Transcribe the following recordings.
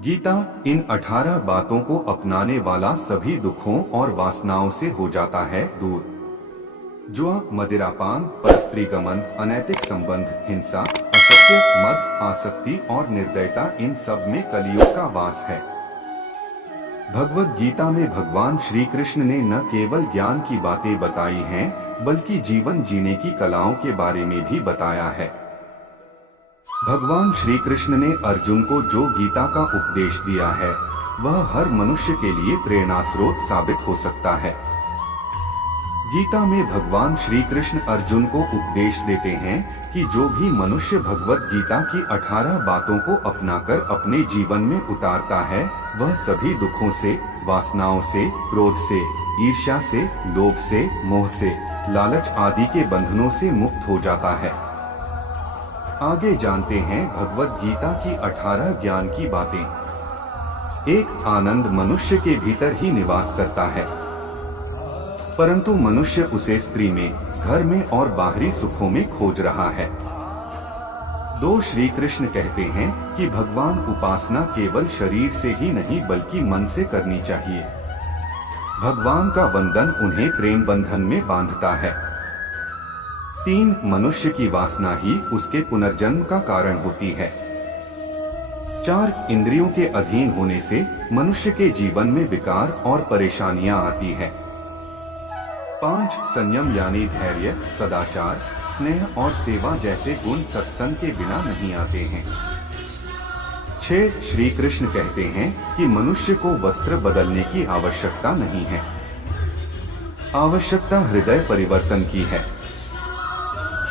गीता इन 18 बातों को अपनाने वाला सभी दुखों और वासनाओं से हो जाता है दूर। जुआ, मदिरापान, परस्त्रीगमन, अनैतिक संबंध, हिंसा, असत्य, मद, आसक्ति और निर्दयता, इन सब में कलियुग का वास है। भगवद गीता में भगवान श्री कृष्ण ने न केवल ज्ञान की बातें बताई हैं, बल्कि जीवन जीने की कलाओं के बारे में भी बताया है। भगवान श्री कृष्ण ने अर्जुन को जो गीता का उपदेश दिया है, वह हर मनुष्य के लिए प्रेरणा स्रोत साबित हो सकता है। गीता में भगवान श्री कृष्ण अर्जुन को उपदेश देते हैं कि जो भी मनुष्य भगवद गीता की 18 बातों को अपनाकर अपने जीवन में उतारता है, वह सभी दुखों से, वासनाओं से, क्रोध से, ईर्ष्या से, लोभ से, मोह से, लालच आदि के बंधनों से मुक्त हो जाता है। आगे जानते हैं भगवद गीता की 18 ज्ञान की बातें। एक, आनंद मनुष्य के भीतर ही निवास करता है, परंतु मनुष्य उसे स्त्री में, घर में और बाहरी सुखों में खोज रहा है। 2, श्री कृष्ण कहते हैं कि भगवान उपासना केवल शरीर से ही नहीं बल्कि मन से करनी चाहिए। भगवान का वंदन उन्हें प्रेम बंधन में बांधता है। 3, मनुष्य की वासना ही उसके पुनर्जन्म का कारण होती है। 4, इंद्रियों के अधीन होने से मनुष्य के जीवन में विकार और परेशानियां आती है। 5, संयम यानी धैर्य, सदाचार, स्नेह और सेवा जैसे गुण सत्संग के बिना नहीं आते हैं। 6, श्री कृष्ण कहते हैं कि मनुष्य को वस्त्र बदलने की आवश्यकता नहीं है, आवश्यकता हृदय परिवर्तन की है।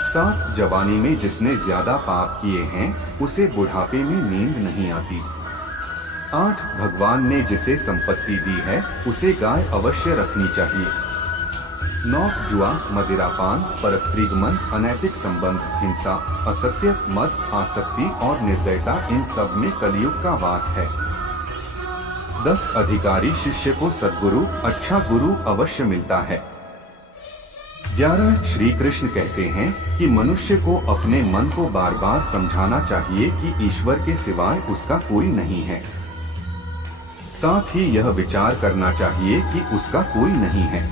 7, जवानी में जिसने ज्यादा पाप किए हैं, उसे बुढ़ापे में नींद नहीं आती। 8, भगवान ने जिसे संपत्ति दी है, उसे गाय अवश्य रखनी चाहिए। 9, जुआ, मदिरापान, परस्त्रीगमन, अनैतिक संबंध, हिंसा, असत्य, मद, आसक्ति और निर्दयता, इन सब में कलियुग का वास है। 10, अधिकारी शिष्य को सद्गुरु, अच्छा गुरु अवश्य मिलता है। 11, श्री कृष्ण कहते हैं कि मनुष्य को अपने मन को बार बार समझाना चाहिए कि ईश्वर के सिवाय उसका कोई नहीं है। साथ ही यह विचार करना चाहिए कि उसका कोई नहीं है,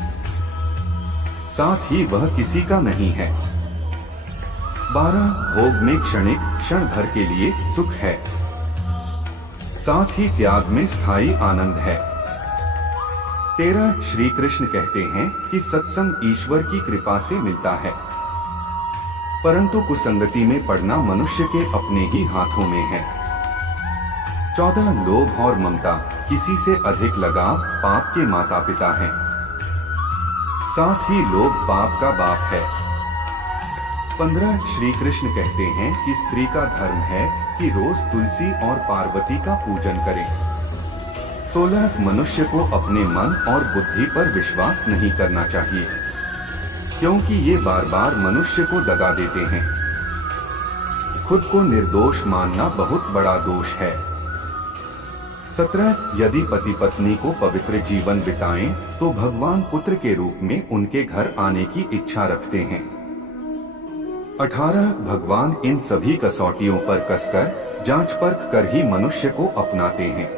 साथ ही वह किसी का नहीं है। 12, भोग में क्षणिक, क्षण भर के लिए सुख है, साथ ही त्याग में स्थायी आनंद है। 13, श्री कृष्ण कहते हैं कि सत्संग ईश्वर की कृपा से मिलता है, परंतु कुसंगति में पड़ना मनुष्य के अपने ही हाथों में है। 14, लोभ और ममता, किसी से अधिक लगाव पाप के माता पिता हैं, साथ ही लोभ पाप का बाप है। 15, श्री कृष्ण कहते हैं कि स्त्री का धर्म है कि रोज तुलसी और पार्वती का पूजन करे। 16, मनुष्य को अपने मन और बुद्धि पर विश्वास नहीं करना चाहिए, क्योंकि ये बार बार मनुष्य को दगा देते हैं। खुद को निर्दोष मानना बहुत बड़ा दोष है। 17, यदि पति पत्नी को पवित्र जीवन बिताएं, तो भगवान पुत्र के रूप में उनके घर आने की इच्छा रखते हैं। 18, भगवान इन सभी कसौटियों पर कसकर, जांच परख कर ही मनुष्य को अपनाते हैं।